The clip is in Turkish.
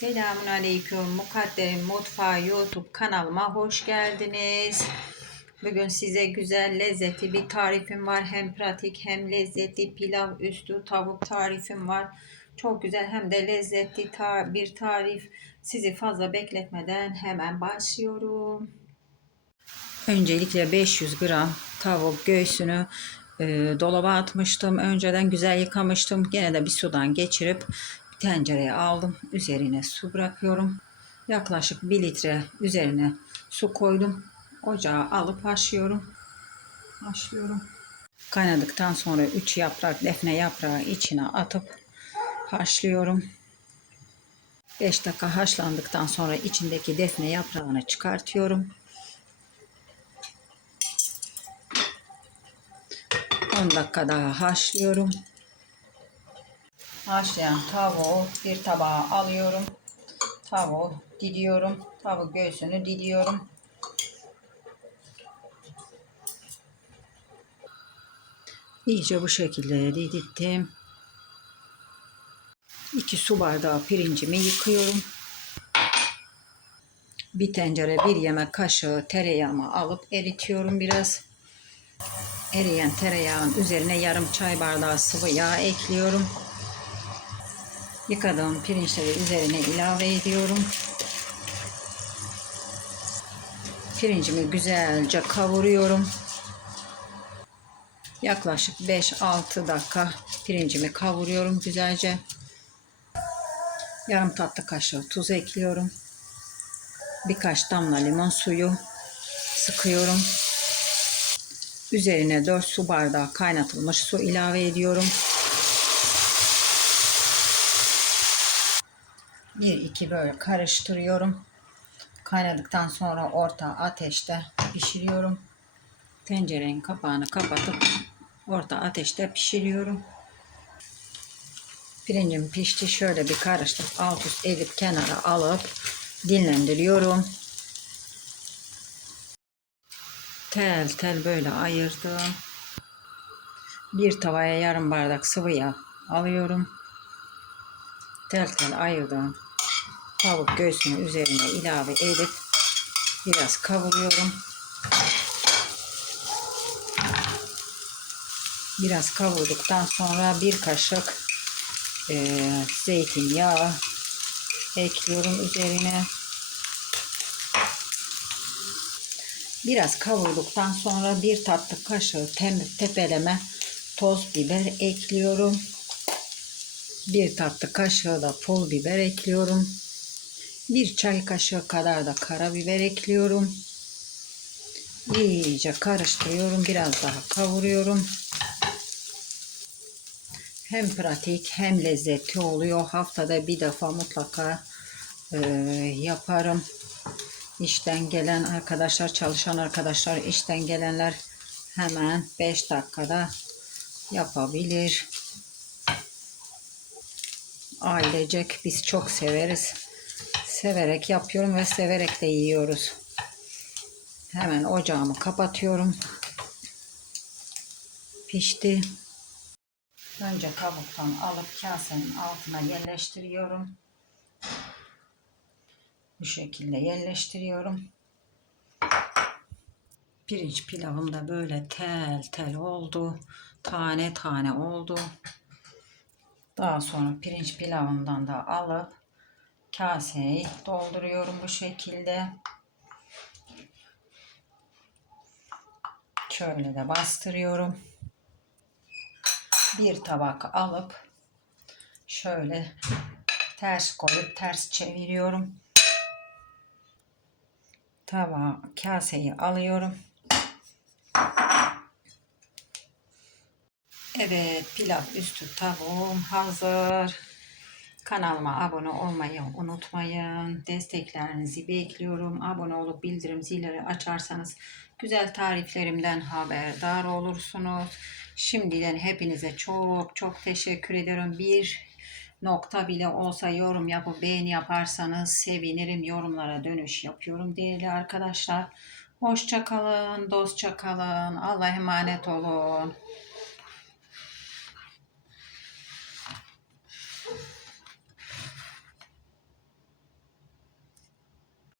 Selamun Aleyküm Mukadder'in Mutfağı YouTube kanalıma hoş geldiniz. Bugün size güzel lezzetli bir tarifim var. Hem pratik hem lezzetli pilav üstü tavuk tarifim var. Çok güzel hem de lezzetli bir tarif. Sizi fazla bekletmeden hemen başlıyorum. Öncelikle 500 gram tavuk göğsünü e, dolaba atmıştım. Önceden güzel yıkamıştım. Gene de bir sudan geçirip tencereye aldım. Üzerine su bırakıyorum. Yaklaşık 1 litre üzerine su koydum. Ocağa alıp haşlıyorum. Haşlıyorum. Kaynadıktan sonra 3 yaprak defne yaprağı içine atıp haşlıyorum. 5 dakika haşlandıktan sonra içindeki defne yaprağını çıkartıyorum. 10 dakika daha haşlıyorum. Haşlayan tavuğu bir tabağa alıyorum. Tavuğu diliyorum. Tavuk göğsünü diliyorum. İyice bu şekilde didittim. 2 su bardağı pirincimi yıkıyorum. Bir tencere bir yemek kaşığı tereyağımı alıp eritiyorum biraz. Eriyen tereyağın üzerine yarım çay bardağı sıvı yağ ekliyorum. Yıkadığım pirinçleri üzerine ilave ediyorum. Pirincimi güzelce kavuruyorum. Yaklaşık 5-6 dakika pirincimi kavuruyorum güzelce. Yarım tatlı kaşığı tuz ekliyorum. Birkaç damla limon suyu sıkıyorum. Üzerine 4 su bardağı kaynatılmış su ilave ediyorum. 1-2 böyle karıştırıyorum. Kaynadıktan sonra orta ateşte pişiriyorum. Tencerenin kapağını kapatıp orta ateşte pişiriyorum. Pirincim pişti. Şöyle bir karıştırıp alt üst edip kenara alıp dinlendiriyorum. Tel tel böyle ayırdım. Bir tavaya yarım bardak sıvı yağ alıyorum. Tel tel ayırdım. Tavuk göğsünü üzerine ilave edip biraz kavuruyorum. Biraz kavurduktan sonra bir kaşık e, zeytinyağı ekliyorum üzerine. Biraz kavurduktan sonra bir tatlı kaşığı tepeleme toz biber ekliyorum. Bir tatlı kaşığı da pul biber ekliyorum. Bir çay kaşığı kadar da karabiber ekliyorum. İyice karıştırıyorum. Biraz daha kavuruyorum. Hem pratik hem lezzetli oluyor. Haftada bir defa mutlaka e, yaparım. İşten gelen arkadaşlar, çalışan arkadaşlar, işten gelenler hemen 5 dakikada yapabilir. Ailecek biz çok severiz. Severek yapıyorum ve severek de yiyoruz. Hemen ocağımı kapatıyorum. Pişti. Önce kabuktan alıp kasenin altına yerleştiriyorum. Bu şekilde yerleştiriyorum. Pirinç pilavım da böyle tel tel oldu. Tane tane oldu. Daha sonra pirinç pilavından da alıp kaseyi dolduruyorum bu şekilde. Şöyle de bastırıyorum. Bir tabak alıp şöyle ters koyup ters çeviriyorum. Tava kaseyi alıyorum. Evet pilav üstü tavuğum hazır. Kanalıma abone olmayı unutmayın. Desteklerinizi bekliyorum. Abone olup bildirim zilleri açarsanız güzel tariflerimden haberdar olursunuz. Şimdiden hepinize çok çok teşekkür ederim. Bir nokta bile olsa yorum yapıp beğeni yaparsanız sevinirim. Yorumlara dönüş yapıyorum değerli arkadaşlar. Hoşça kalın, dostça kalın. Allah'a emanet olun.